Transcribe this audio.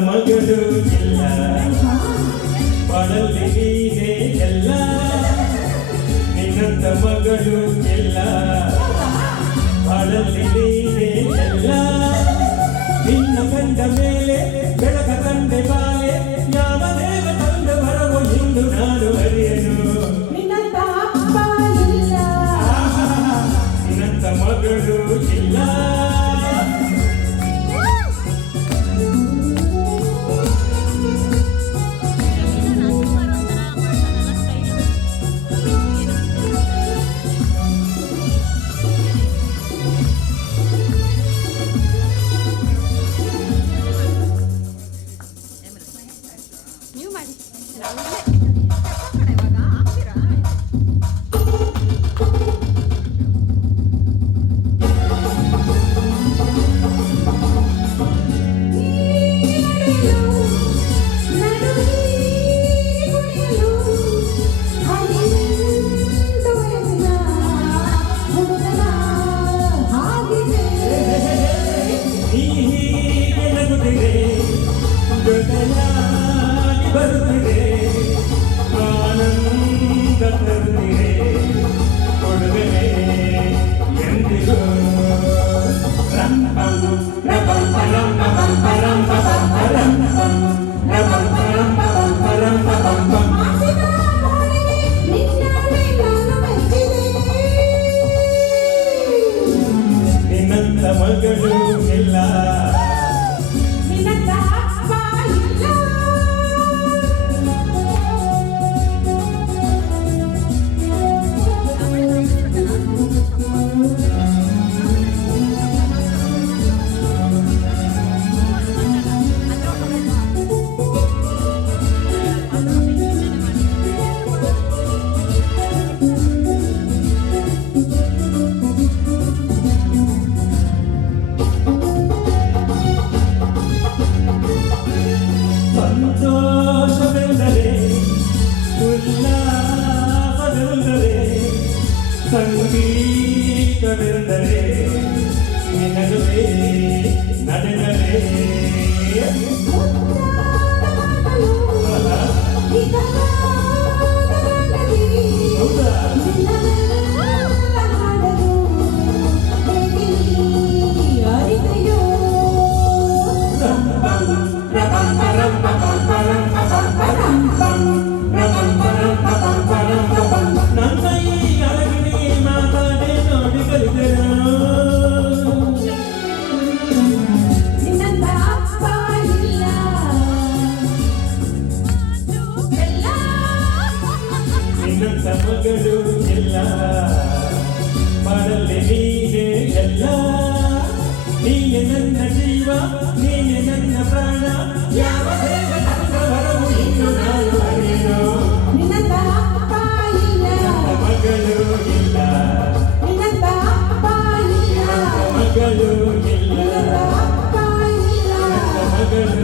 ಮಗಳು ಇಲ್ಲ ಬಾಳಲ್ಲಿ ನೀನೇ ಎಲ್ಲ ನಿನ್ನಂತ ಮಗಳು ಇಲ್ಲ ಬಾಳಲ್ಲಿ ನೀನೇ ಎಲ್ಲ ನಿನ್ನ ಕಂಡ ಮೇಲೆ ಬೆಳಕ ಕಂಡೆ ಬಾಲೆ ಯಾವ ದೇವ ತಂದ ಬರವು ಎಂದು ನಾನು ಅರಿಯನು ನಿನ್ನಂತ ಅಪ್ಪ ಇಲ್ಲ ನಿನ್ನಂತ ಮಗಳು ಇಲ್ಲ ಮಗಳು ಇಲ್ಲ ನಿನ್ನಂತ ಅಪ್ಪ ಇಲ್ಲ ಸಂತೋಷವೆಂದರೆ ಉಲ್ಲಾಸವೆಂದರೆ ಸಂಗೀತವೆಂದರೆ ನಿನಗವೇ ನಡೆದರೆ ಹೌದಾ ನನ್ನ ಈ ಅಳಗಿನಿ ಮಾತಾಡಿ ನೋಡಿ ಕಲಿತೆನು ನಿನ್ನಂತ ಅಪ್ಪ ಇಲ್ಲ ನಿನ್ನಂತ ಮಗಳು ಇಲ್ಲ ಬಾಳಲ್ಲಿ ನೀನೇ ಎಲ್ಲ ನೀನೆ ನನ್ನ ಜೀವ ನೀನೆ ನನ್ನ ಪ್ರಾಣ ಯಾವ ದೇವ ತಂದ ವರವು ಇನ್ನು ನಾನು ಅರಿಯನು ನಿನ್ನಂತ ಅಪ್ಪ ಇಲ್ಲ ಮಗಳು ಇಲ್ಲ ನಿನ್ನಂತ ಅಪ್ಪ ಇಲ್ಲ ಮಗಳು ಇಲ್ಲ ಅಪ್ಪ ಇಲ್ಲ ಮಗಳು